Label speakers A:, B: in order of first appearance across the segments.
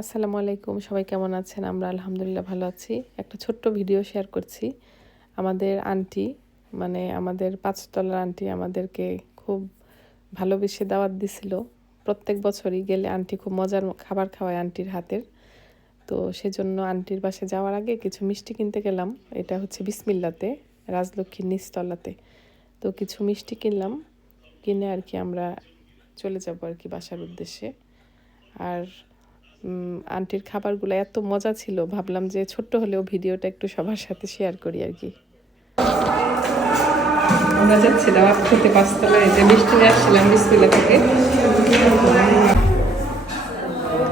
A: আসসালামু আলাইকুম, সবাই কেমন আছেন? আমরা আলহামদুলিল্লাহ ভালো আছি। একটা ছোট্ট ভিডিও শেয়ার করছি। আমাদের আন্টি মানে আমাদের পাঁচতলার আন্টি আমাদেরকে খুব ভালোবেসে দাওয়াত দিছিল। প্রত্যেক বছরই গেলে আন্টি খুব মজার খাবার খাওয়ায় আন্টির হাতের। তো সেজন্য আন্টির বাসে যাওয়ার আগে কিছু মিষ্টি কিনতে গেলাম। এটা হচ্ছে বিসমিল্লাতে, রাজলক্ষ্মীর নিচতলাতে। তো কিছু মিষ্টি কিনলাম। কিনে আর কি আমরা চলে যাব আর কি বাসার উদ্দেশ্যে। আর আন্টির খাবারগুলো এত মজা ছিল ভাবলাম যে ছোট্ট হলেও ভিডিওটা একটু সবার সাথে শেয়ার করি আর কি। আমরা যাচ্ছি দাওয়াত খেতে পাঁচতলায় যে মিষ্টি আসছিলাম থেকে।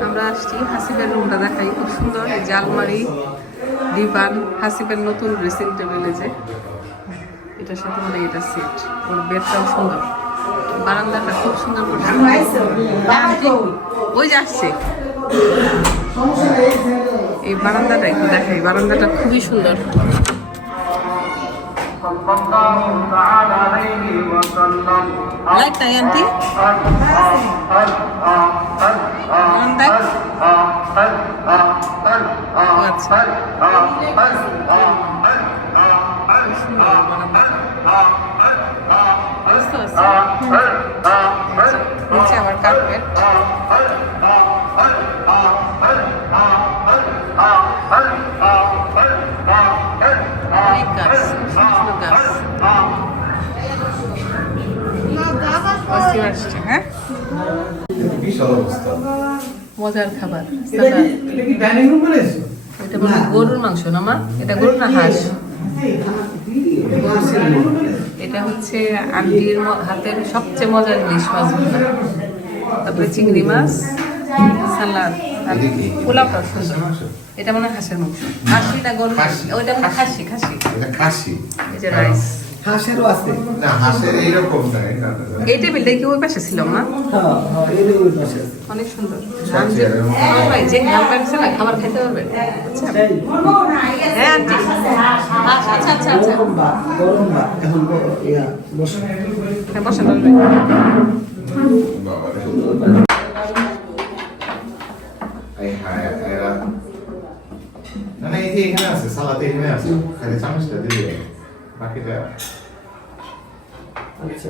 A: আমরা আসছি হাসিবের রুমটা দেখাই খুব সুন্দর এই যে আলমারি দিবান হাসিবের নতুন ড্রেসিং টেবিলে যে। এটার সাথে মানে এটা সেট ওর বেডটাও সুন্দর। বারান্দাটা খুব সুন্দর করে হ্যাঁ, ওই যে আসছে। এই বারান্দাটা একটু দেখাই বারান্দাটা খুবই সুন্দর। লাইট নাই আন্টি? নিচে আবার কার্পেট মজার খাবার।
B: এটা
A: বলে গরুর মাংস না মা? এটা গরু না হাঁস? এটা হচ্ছে আন্টির হাতের সবচেয়ে মজার ইলিশ মাছ। তারপরে চিংড়ি মাছ। সালাদ আর
C: এটা
A: পোলাওটা সুন্দর এটা মনে হয় হাঁসের মাংস। খাসি না গরু
C: খাসি।
A: ওইটা মনে খাসি খাসি।
C: এটা খাসি।
A: এই যে রাইস।
B: হাঁসেরও আছে।
C: না হাঁসের এইরকম না
A: এই টেবিলটা কি ওই পাশে ছিল মা?
B: হ্যাঁ হ্যাঁ এর ওই পাশে
A: অনেক সুন্দর।
C: সব
A: যে-
C: চেয়ারের
A: ভাই যে ঘাম পাচ্ছে না খাবার খেতে পারবে হ্যাঁ আন্টি। আচ্ছা আচ্ছা আচ্ছা। আচ্ছা
B: গরম ভাত গরম ভাত। এখন ইয়া বসো।
A: হ্যাঁ
C: বাবা রে। এই হায় এরা না না এই যে এখানে আছে সালাতে এখানে আছে খালি চামচটা দিলে বাকিটা
B: আচ্ছা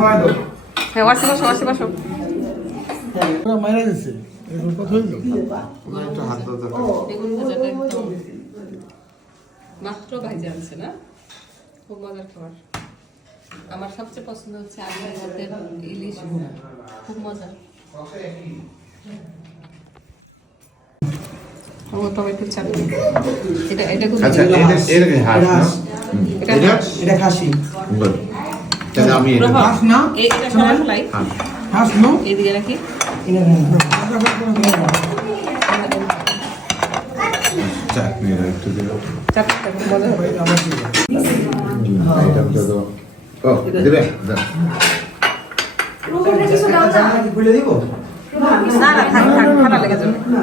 D: দাও
A: হ্যাঁ ওয়াসি বসো ওয়াসি বসো
D: মারা গেছে এরকম কথা হইল
C: একটু হাত ধরতে
A: বেগুন ভাজাটা একদম মাত্র ভাইজে আনছে না খুব মজার খাবার আমার সবচেয়ে পছন্দ হচ্ছে আলুর হাতের ইলিশ খুব মজা ও টমেটোর চাটনি এটা এটা খুব
C: আচ্ছা এটা এর হাঁস না?
A: এটা
C: এটা
A: হাঁস।
B: এটা খাসি।
C: বল। তাহলে আমি এটা
A: প্রভাব,
D: না?
A: এ- এটা সবাই ফ্লাই
C: হ্যাঁ
D: নো।
A: এইদিকে রাখি।
B: এটা না
C: চাটনি একটু
A: মজা হবে।
C: এটা তো ও দিবে দাও।
A: না। না থাক থাক ঠান্ডা লেগে যাবে।
B: না।